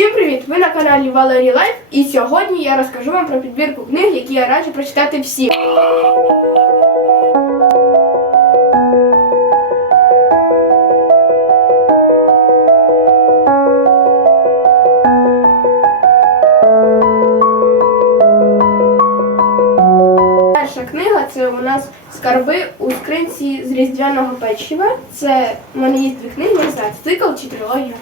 Всім привіт! Ви на каналі Valerie Life і сьогодні я розкажу вам про підбірку книг, які я раджу прочитати всім. Перша книга це у нас скарби у скринці з різдвяного печива. Це в мене є дві книги, не знаю, цикл чи трилогія.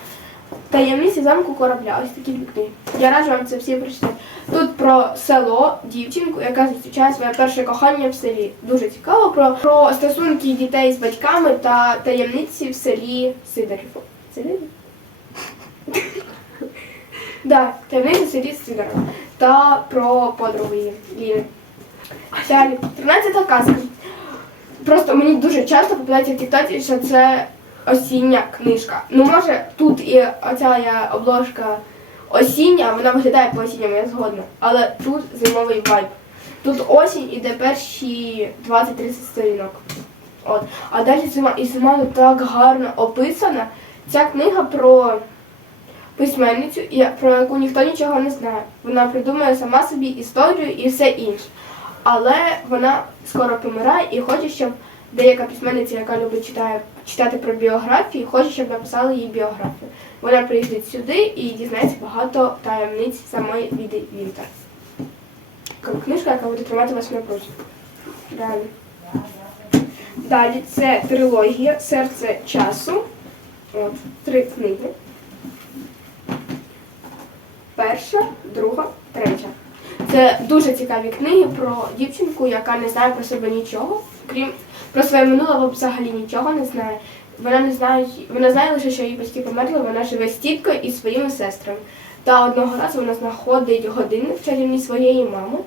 Таємниці замку корабля. Ось такі дві книги. Я раджу вам це всі прочитати. Тут про село, дівчинку, яка зустрічає своє перше кохання в селі. Дуже цікаво про, про стосунки дітей з батьками та таємниці в селі Сидорів. Сидорів? Так, таємниці в селі Сидорів. Та про подругу її Ліни. Далі, 13 казка. Просто мені дуже часто попадається в тіктоці, що це осіння книжка. Ну, може, тут і оця я обложка осіння, вона виглядає по осінньому, я згодна. Але тут зимовий вайб. Тут осінь іде перші 20-30 сторінок. От. А далі зима, і зима так гарно описана. Ця книга про письменницю, про яку ніхто нічого не знає. Вона придумує сама собі історію і все інше. Але вона скоро помирає і хоче, щоб деяка письменниця, яка любить читає, читати про біографії, хоче, щоб написали їй біографію. Вона приїздить сюди і дізнається багато таємниць самої Ліди Вінтер. Книжка, яка буде тримати вас на прозі. Далі. Далі це трилогія Серце часу. От, три книги. Перша, друга, третя. Це дуже цікаві книги про дівчинку, яка не знає про себе нічого, крім про своє минуле або взагалі нічого не знає. Вона не знає, вона знає лише, що її батьки померли, вона живе з тіткою і своїми сестрами. Та одного разу вона знаходить годинник в чарівній своєї мами.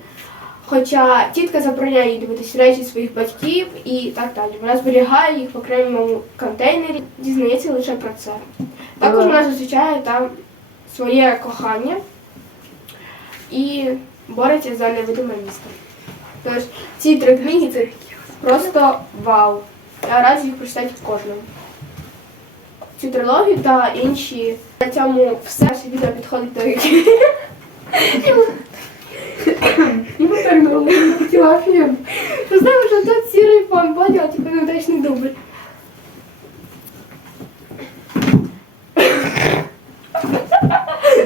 Хоча тітка забороняє їй дивитися речі своїх батьків і так далі. Вона зберігає їх в окремому контейнері, дізнається лише про це. Також вона зустрічає там своє кохання і бореться за невидиме місто. Тож ці три книги це просто вау. Я раджу їх прочитати кожному. Цю трилогію та інші. На цьому все Наше відео підходить до Йому пернули фотографію. Ми знаємо, що тут сірий фон, бачила, типу неудачний дубль.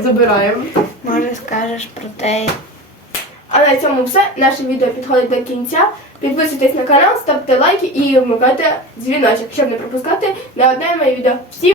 Забираємо. Може скажеш про те, А на цьому все. Наше відео підходить до кінця. Підписуйтесь на канал, ставте лайки і вмикайте дзвіночок, щоб не пропускати не одне моє відео. Всім